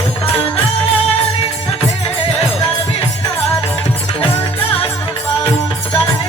देश